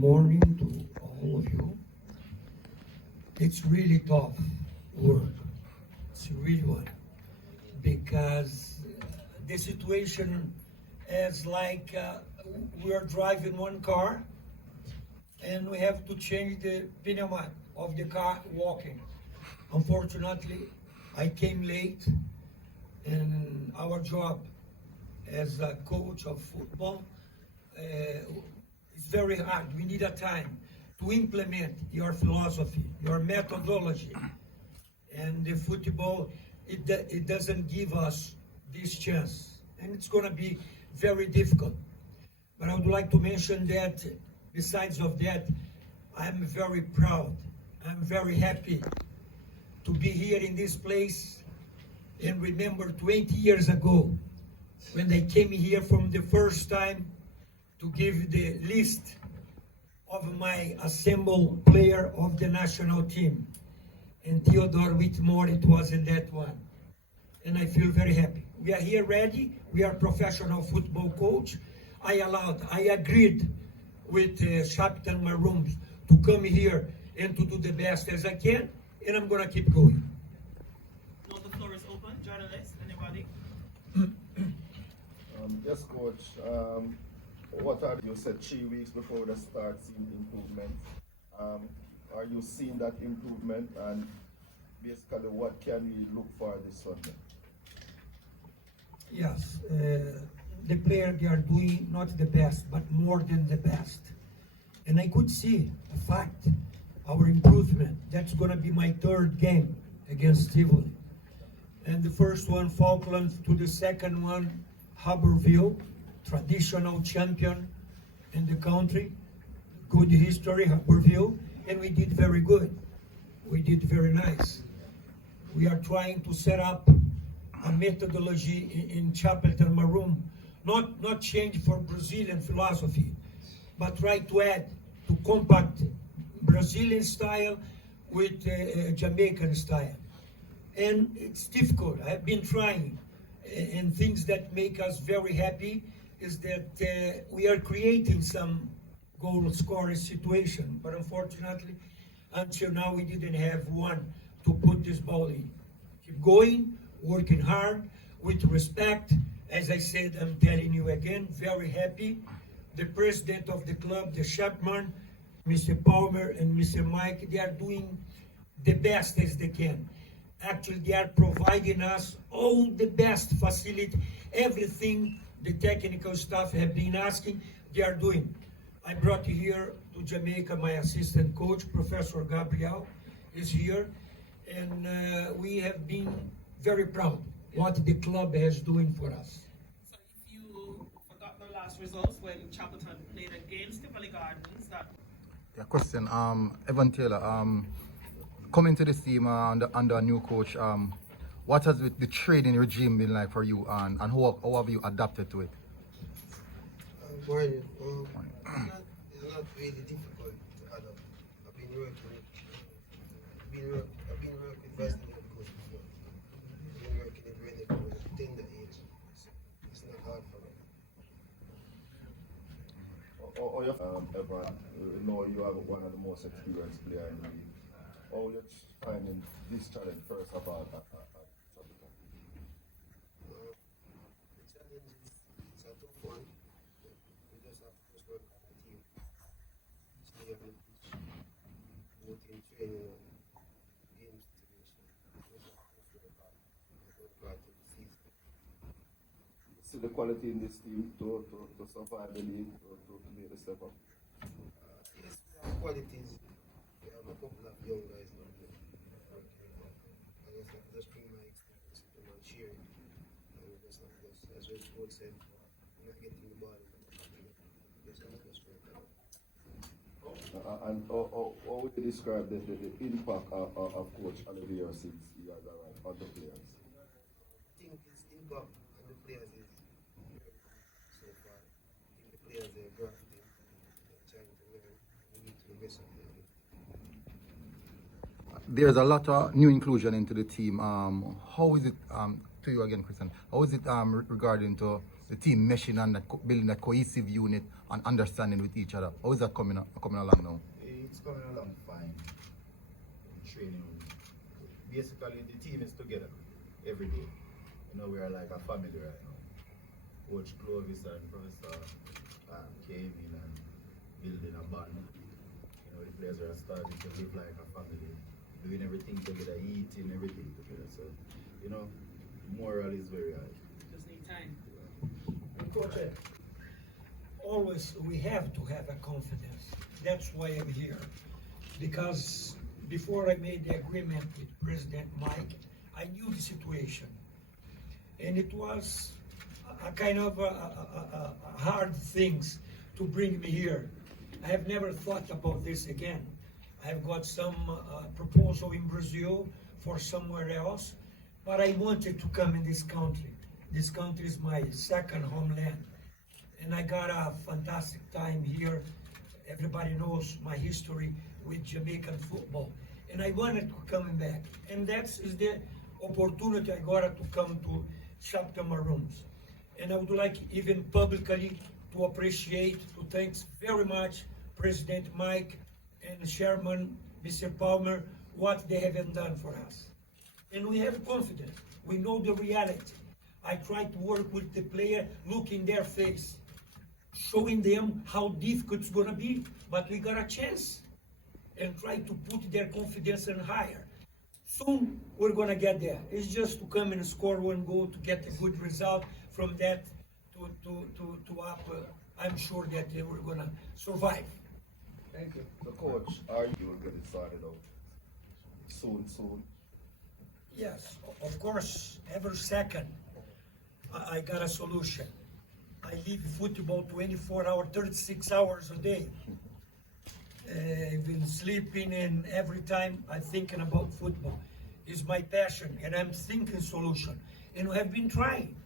morning to all of you. It's really tough work. It's really one. Because the situation is like we are driving one car and we have to change the pneumatic of the car walking. Unfortunately, I came late, and our job as a coach of football is very hard. We need a time to implement your philosophy, your methodology. And the football, it doesn't give us this chance. And it's going to be very difficult. But I would like to mention that besides of that, I'm very proud. I'm very happy to be here in this place and remember 20 years ago when they came here from the first time to give the list of my assembled player of the national team. And Theodore Whitmore, it was in that one. And I feel very happy. We are here ready. We are professional football coach. I agreed with Captain Maroons to come here and to do the best as I can, and I'm going to keep going. Now the floor is open. Journalists, anybody? Yes, Coach. What are you said 3 weeks before the start seeing improvement? Are you seeing that improvement, and basically what can we look for this Sunday? Yes, the players, they are doing not the best, but more than the best. And I could see the fact, our improvement. That's going to be my third game against Tivoli. And the first one, Falklands, to the second one, Harborville, traditional champion in the country. Good history, Harborville, and we did very good. We did very nice. We are trying to set up a methodology in Chapelton Maroon, not change for Brazilian philosophy, but try to add, to compact Brazilian style with Jamaican style. And it's difficult. I've been trying, and things that make us very happy is that we are creating some goal scoring situation, but unfortunately, until now we didn't have one to put this ball in. Keep going, working hard, with respect. As I said, I'm telling you again, very happy. The president of the club, the chairman, Mr. Palmer and Mr. Mike, they are doing the best as they can. Actually, they are providing us all the best facility, everything the technical staff have been asking, they are doing. I brought here to Jamaica my assistant coach, Professor Gabriel, is here, and we have been very proud what the club is doing for us. So if you forgot the last results when Chapelton played against Tivoli Gardens, that... Yeah, question. Evan Taylor, coming to this team under a new coach, what has the training regime been like for you, and how have you adapted to it? Morning. It's not really difficult to adapt. I've been working with basketball coach before. I've been working it really from a tender age. It's not hard for me. Evan, we know you are one of the most experienced players in the league. How are you finding this challenge first of all? The challenge is it's a tough one. We just have to just work on the team. Stay on the pitch, both in training and game situation. We just have to work hard to the season. See the quality in this team to survive the league, to make the step up. Yes, we have qualities. We have a couple of young guys now. I guess I just bring my experience to my cheering. And we just have to, as the coach said, we're not getting the ball. Just have to just work hard. And how would you describe the impact of Coach Oliveira since he has arrived on the players? I think his impact on the players is very good so far. I think the players are grafting, they're trying to learn, we need to invest in them. There's a lot of new inclusion into the team. How is it to you again, Christian. How is it regarding to the team meshing and building that cohesive unit and understanding with each other? How is that coming along now? It's coming along fine. Training. Basically, the team is together every day. You know, we are like a family right now. Coach Clovis and Professor came in and building a band. You know, the players are starting to live like a family, doing everything together, eating everything together. So, you know, moral is very high. Just need time. Coach, always we have to have a confidence. That's why I'm here. Because before I made the agreement with President Mike, I knew the situation. And it was a kind of a hard things to bring me here. I have never thought about this again. I have got some proposal in Brazil for somewhere else, but I wanted to come in this country. This country is my second homeland. And I got a fantastic time here. Everybody knows my history with Jamaican football. And I wanted to come back. And that is the opportunity I got to come to Chapter Maroons. And I would like even publicly to appreciate, to thank very much President Mike and Chairman Mr. Palmer, what they have done for us. And we have confidence. We know the reality. I try to work with the player, look in their face, showing them how difficult it's gonna be, but we got a chance. And try to put their confidence in higher. Soon we're gonna get there. It's just to come and score one goal to get a good result. From that to up, I'm sure that we're gonna survive. Thank you. So, Coach, are you get it started out soon? Yes, of course, every second I got a solution. I live football 24 hours, 36 hours a day. I've been sleeping, and every time I'm thinking about football. It's my passion, and I'm thinking solution. And we have been trying,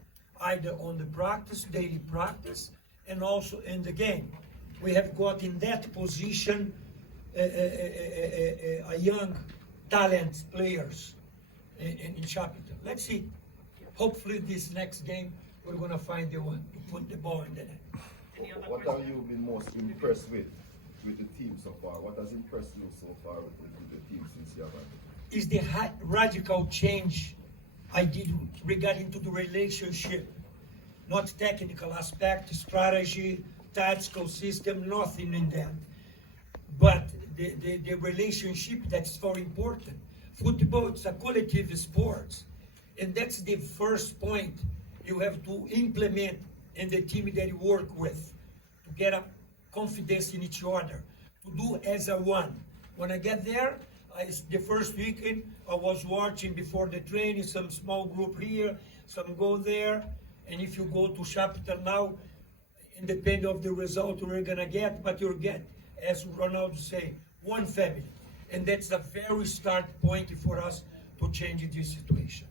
either on the practice, daily practice, and also in the game. We have got in that position a young talent players in Capital. Let's see. Hopefully this next game we're gonna find the one to put the ball in the net. What have you been most impressed with the team so far? What has impressed you so far with the team since you have had it? Is the radical change I did regarding to the relationship, not technical aspect, strategy, tactical system, nothing in that. But the relationship, that's very important. Football, it's a collective sport. And that's the first point you have to implement in the team that you work with, to get a confidence in each other, to do as a one. When I get there, the first weekend, I was watching before the training, some small group here, some go there. And if you go to Capital now, independent of the result we're gonna get, but you'll get, as Ronaldo say, one family. And that's a very start point for us to change this situation.